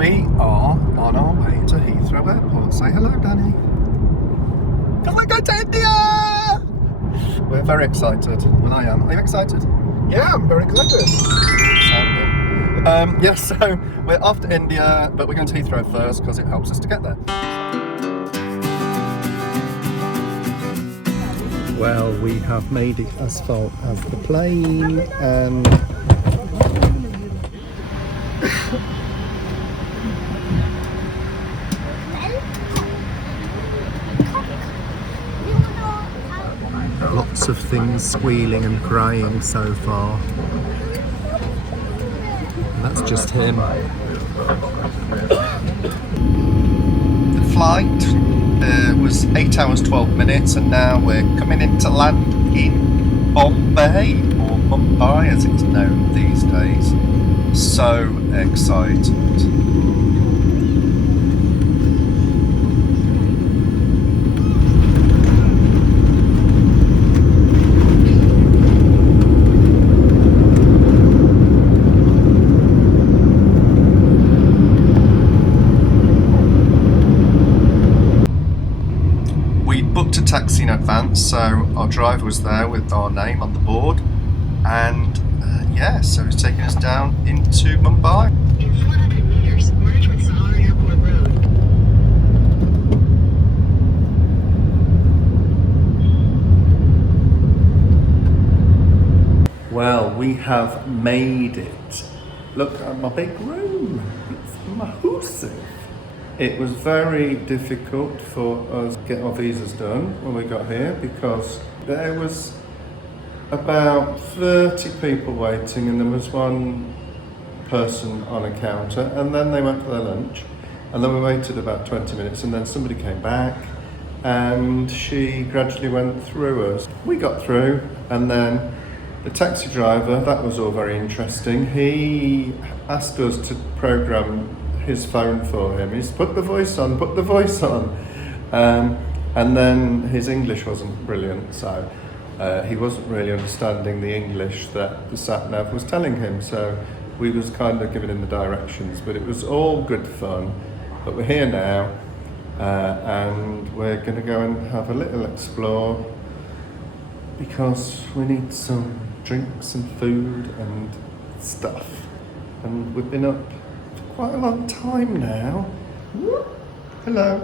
We are on our way to Heathrow Airport. Say hello, Danny. Because we're going to India! We're very excited. Well, I am. Are you excited? Yeah, I'm very excited. Yes, so we're off to India, but we're going to Heathrow first because it helps us to get there. Well, we have made it as far as the plane, and lots of things squealing and crying so far. And that's just him. The flight was 8 hours 12 minutes, and now we're coming into land in Bombay, or Mumbai as it's known these days. So excited. Taxi in advance, so our driver was there with our name on the board, and yeah, so he's taking us down into Mumbai. In 400 meters, merge with Sahara Airport Road. Well, we have made it. Look at my big room. It's massive. It was very difficult for us to get our visas done when we got here because there was about 30 people waiting and there was one person on a counter, and then they went for their lunch, and then we waited about 20 minutes, and then somebody came back and she gradually went through us. We got through, and then the taxi driver, that was all very interesting. He asked us to program his phone for him. He's put the voice on. And then his English wasn't brilliant, so he wasn't really understanding the English that the sat-nav was telling him, so we was kind of giving him the directions, but it was all good fun. But we're here now, and we're going to go and have a little explore because we need some drinks and food and stuff, and we've been up quite a long time now. Hello.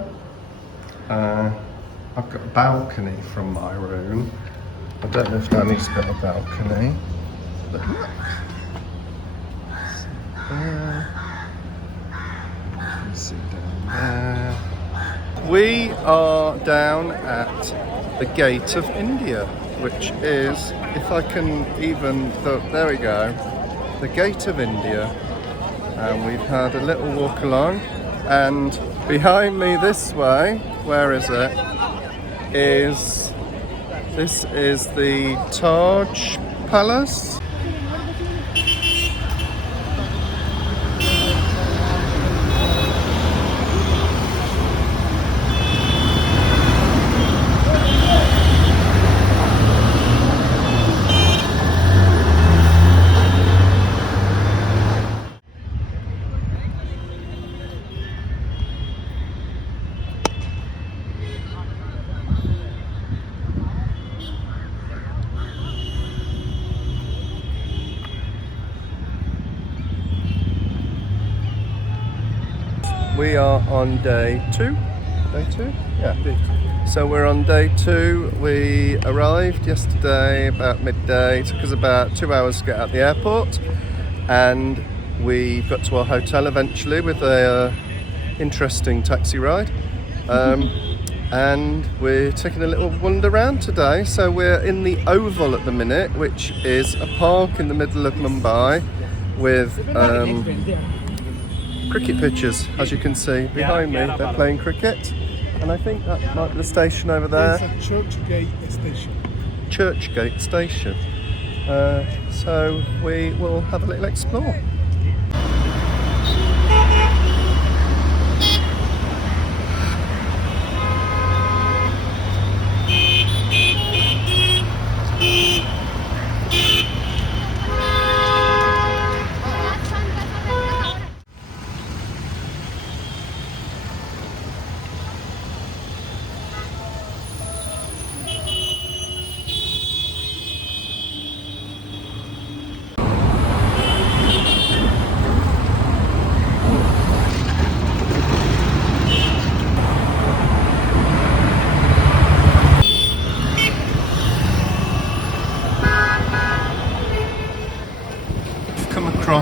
I've got a balcony from my room. I don't know if Danny's got a balcony, but look. There. You can see down there. We are down at the Gate of India, which is, if I can even, there we go, the Gate of India. And we've had a little walk along, and behind me this way, where is it? This is the Taj Palace. We are on day two. Day two? Yeah. Day two. So we're on day two. We arrived yesterday about midday. It took us about 2 hours to get out the airport, and we got to our hotel eventually with a interesting taxi ride. And we're taking a little wander around today. So we're in the Oval at the minute, which is a park in the middle of Mumbai with cricket pitches, as you can see behind me. They're playing cricket, and I think that might be the station over there. It's a Churchgate station. Churchgate station. So we will have a little explore.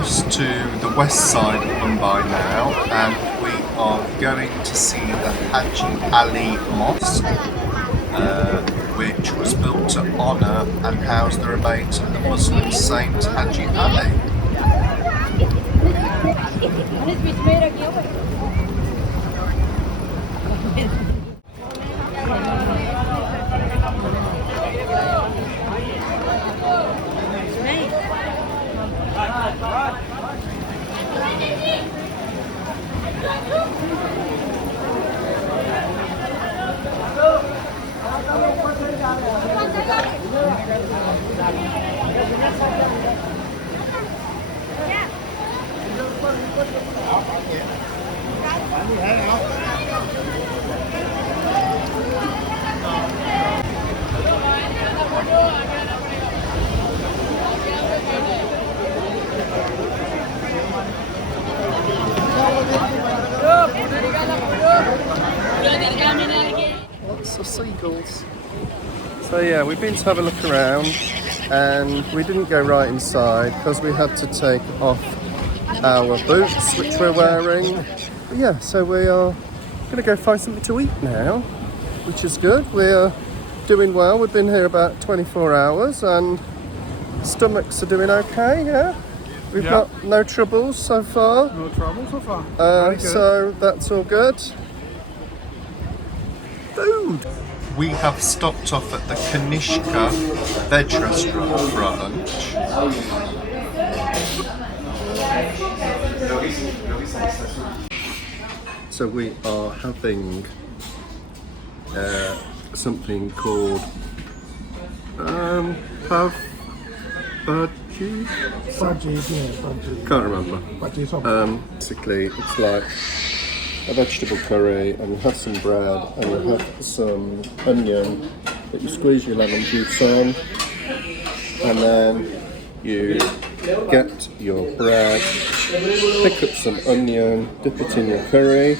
close to the west side of Mumbai now, and we are going to see the Haji Ali Mosque, which was built to honour and house the remains of the Muslim saint Haji Ali. Lots of seagulls. So yeah, we've been to have a look around, and we didn't go right inside because we had to take off our boots which we're wearing. But yeah, so we are going to go find something to eat now, which is good. We're doing well. We've been here about 24 hours and stomachs are doing okay, yeah? We've got no troubles so far. No trouble so far. Very good. So that's all good. Food! We have stopped off at the Kanishka veg restaurant for our lunch. So we are having something called Haji? Can't remember. Basically, it's like a vegetable curry, and you have some bread, and you have some onion that you squeeze your lemon juice on, and then you get your bread, pick up some onion, dip it in your curry,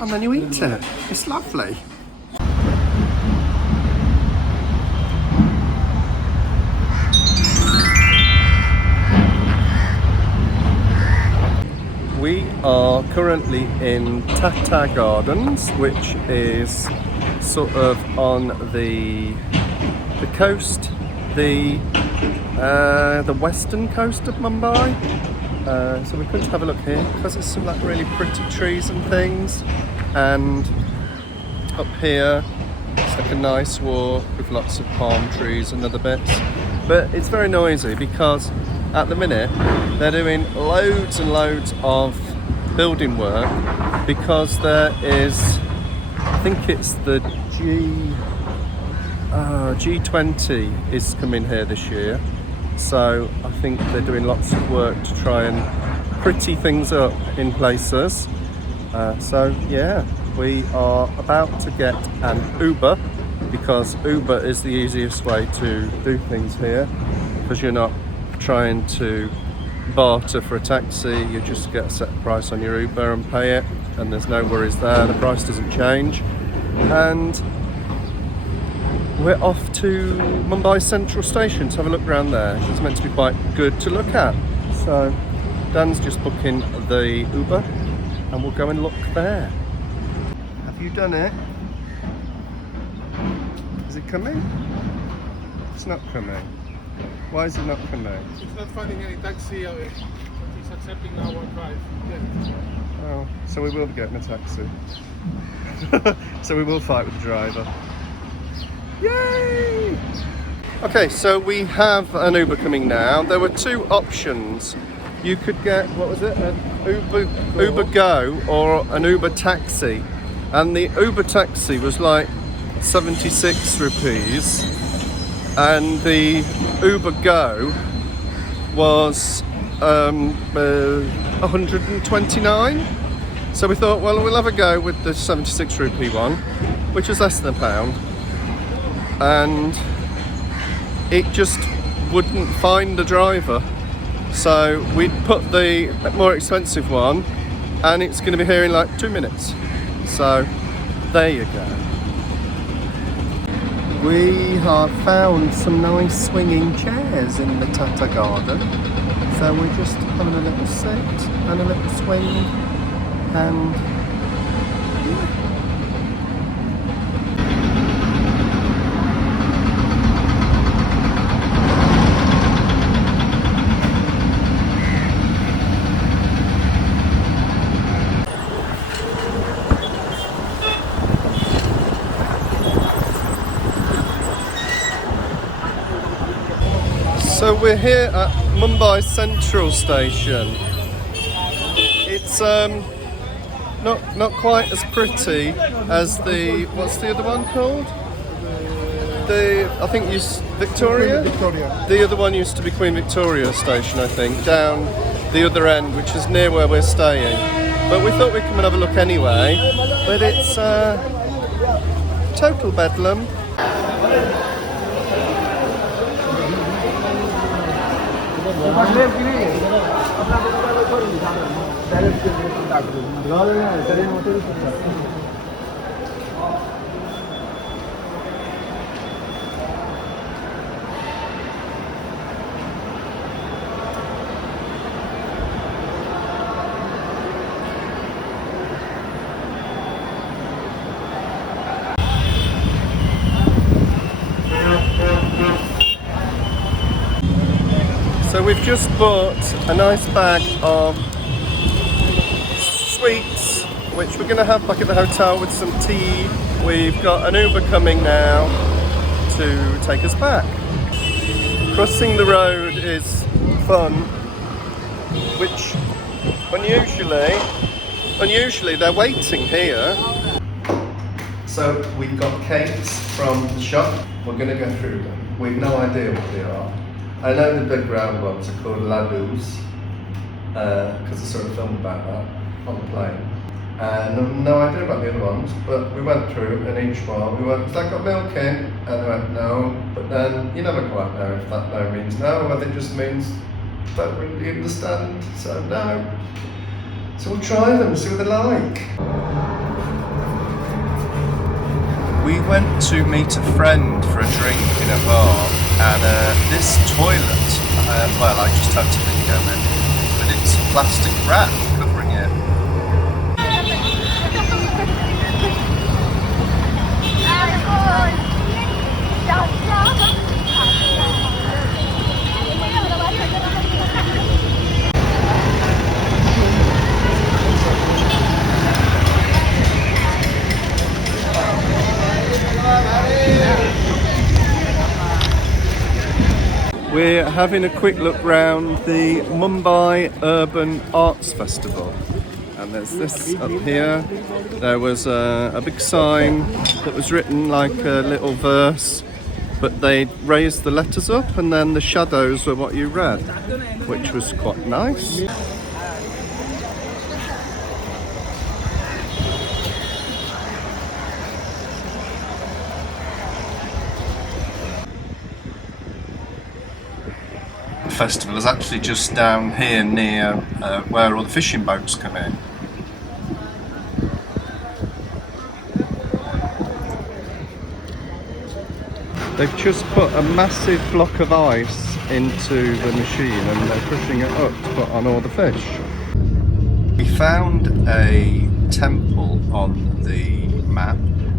and then you eat it. It's lovely. We are currently in Tata Gardens, which is sort of on the coast, the western coast of Mumbai. So we're going to have a look here because there's some like really pretty trees and things, and up here it's like a nice walk with lots of palm trees and other bits. But it's very noisy because at the minute they're doing loads and loads of building work, because there is, I think it's the G20 is coming here this year, so I think they're doing lots of work to try and pretty things up in places. So yeah, we are about to get an Uber, because Uber is the easiest way to do things here, because you're not trying to barter for a taxi. You just get a set price on your Uber and pay it, and there's no worries there, the price doesn't change. And we're off to Mumbai Central Station to have a look around there. It's meant to be quite good to look at, so Dan's just booking the Uber and we'll go and look there. Have you done it? Is it coming? It's not coming. Why is it not coming? It's not finding any taxi. He's accepting our drive. Yeah. Oh, so we will be getting a taxi. So we will fight with the driver. Yay! Okay, so we have an Uber coming now. There were two options. You could get, what was it, an Uber Go or an Uber Taxi. And the Uber Taxi was like 76 rupees. And the Uber Go was 129. So we thought, well, we'll have a go with the 76 rupee one, which was less than £1. And it just wouldn't find a driver. So we'd put the more expensive one, and it's going to be here in like 2 minutes. So there you go. We have found some nice swinging chairs in the Tata Garden So we're just having a little sit and a little swing, and so we're here at Mumbai Central Station. It's not quite as pretty as the, what's the other one called? I think Victoria? Victoria. The other one used to be Queen Victoria Station, I think, down the other end, which is near where we're staying. But we thought we'd come and have a look anyway. But it's total bedlam. So we've just bought a nice bag of sweets, which we're going to have back at the hotel with some tea. We've got an Uber coming now to take us back. Crossing the road is fun, which unusually they're waiting here. So we've got cakes from the shop. We're going to go through them. We've no idea what they are. I know the big round ones are called ladus, because I saw a film about that on the plane. And no idea about the other ones, but we went through, and each one we went, has that got milk in? And they went, no. But then you never quite know if that no means no, or if it just means don't really understand, so no. So we'll try them, see what they're like. We went to meet a friend for a drink in a bar, and this toilet, well, I just had to go in, but it's plastic wrap covering it. We're having a quick look round the Mumbai Urban Arts Festival, and there's this up here. There was a big sign that was written like a little verse, but they raised the letters up and then the shadows were what you read, which was quite nice. Festival is actually just down here near where all the fishing boats come in. They've just put a massive block of ice into the machine and they're pushing it up to put on all the fish. We found a temple on the map,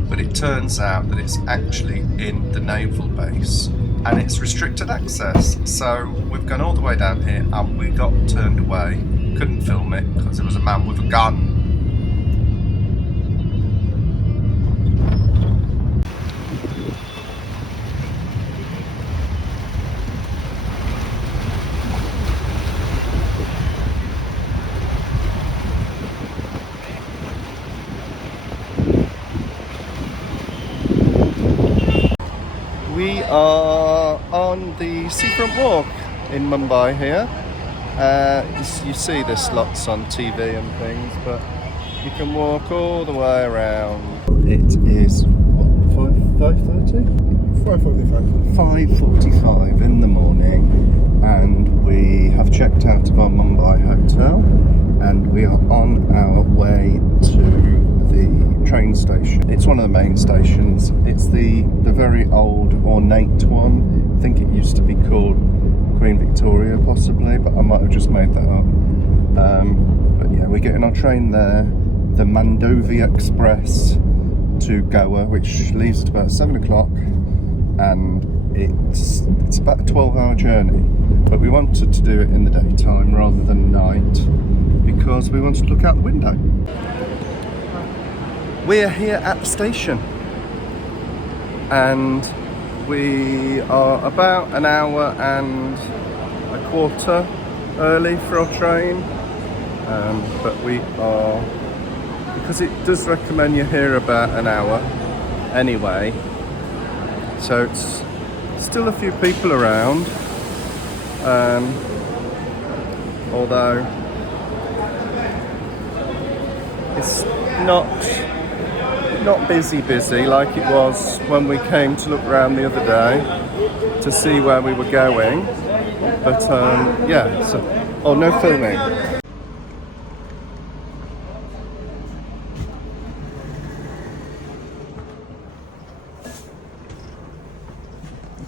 but it turns out that it's actually in the naval base. And it's restricted access, so we've gone all the way down here and we got turned away. Couldn't film it because there was a man with a gun. We are on the seafront walk in Mumbai here. You see this lots on TV and things, but you can walk all the way around. It is, what, 5:30? 5:45. 5:45 in the morning, and we have checked out of our Mumbai hotel, and we are on our way to the train station. It's one of the main stations. It's the very old ornate one. I think it used to be called Queen Victoria possibly, but I might have just made that up. But yeah, we're getting our train there, the Mandovi Express to Goa, which leaves at about 7 o'clock, and it's about a 12-hour journey, but we wanted to do it in the daytime rather than night because we wanted to look out the window. We're here at the station and we are about an hour and a quarter early for our train, but we are, because it does recommend you're here about an hour anyway, so it's still a few people around, although it's not busy like it was when we came to look around the other day to see where we were going, but yeah, so no filming.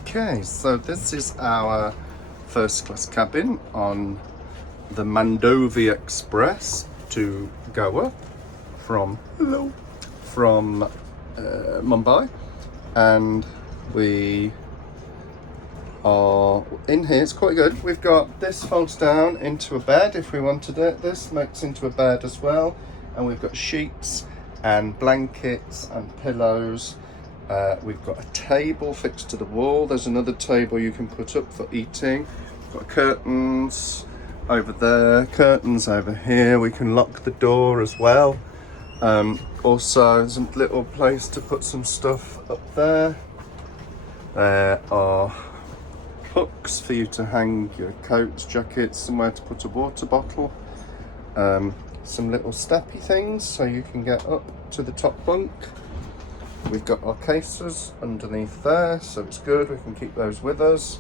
Okay, so this is our first class cabin on the Mandovi Express to Goa from Mumbai, and we are in here. It's quite good. We've got this folds down into a bed if we wanted it. This makes into a bed as well, and we've got sheets and blankets and pillows. We've got a table fixed to the wall. There's another table you can put up for eating. We've got curtains over there, curtains over here. We can lock the door as well. Also, there's a little place to put some stuff up there. There are hooks for you to hang your coats, jackets, somewhere to put a water bottle. Some little steppy things so you can get up to the top bunk. We've got our cases underneath there, so it's good, we can keep those with us.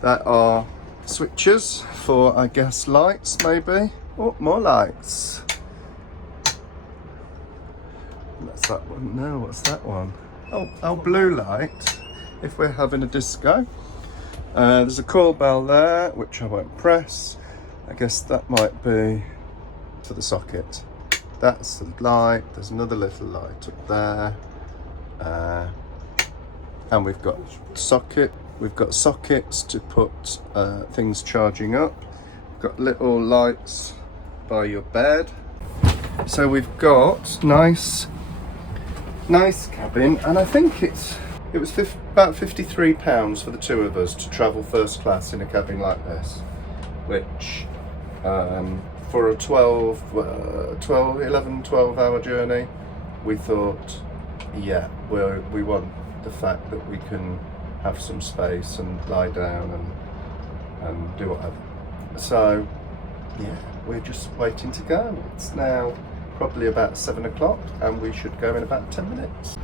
There are switches for, I guess, lights maybe. Oh, more lights. That's that one. No, what's that one? Oh, blue light, if we're having a disco. There's a call bell there, which I won't press. I guess that might be for the socket. That's the light. There's another little light up there. And we've got sockets to put things charging up. We've got little lights by your bed. So we've got nice cabin, and I think it was about £53 for the two of us to travel first class in a cabin like this, which for a 12-hour journey, we thought, yeah, we want the fact that we can have some space and lie down and do whatever. So yeah, we're just waiting to go. It's now probably about 7 o'clock and we should go in about 10 minutes.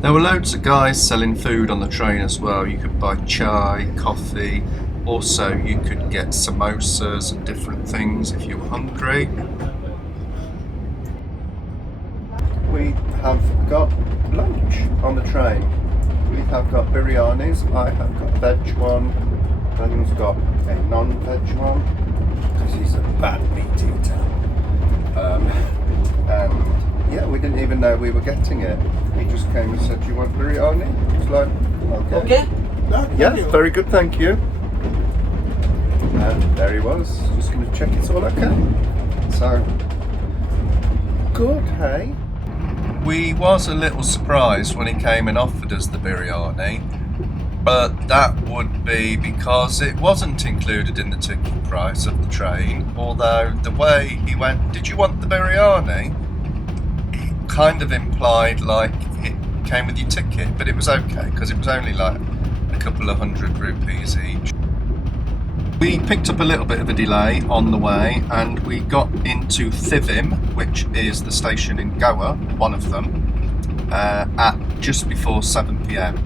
There were loads of guys selling food on the train as well. You could buy chai, coffee, also you could get samosas and different things if you were hungry. We have got lunch on the train. We have got biryanis, I have got a veg one, Daniel's got a non-veg one, because he's a bad meat eater. And Yeah, we didn't even know we were getting it. He just came and said, "Do you want biryani?" It's like, okay. Yeah, very good, thank you. And there he was, just going to check it's all okay. So, good, hey? We was a little surprised when he came and offered us the biryani, but that would be because it wasn't included in the ticket price of the train, although the way he went, "Did you want the biryani?" It kind of implied like it came with your ticket, but it was okay because it was only like a couple of ₹100 each. We picked up a little bit of a delay on the way and we got into Thivim, which is the station in Goa, one of them, at just before 7 p.m.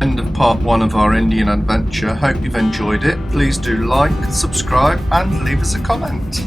End of part 1 of our Indian adventure. Hope you've enjoyed it. Please do like, subscribe and leave us a comment.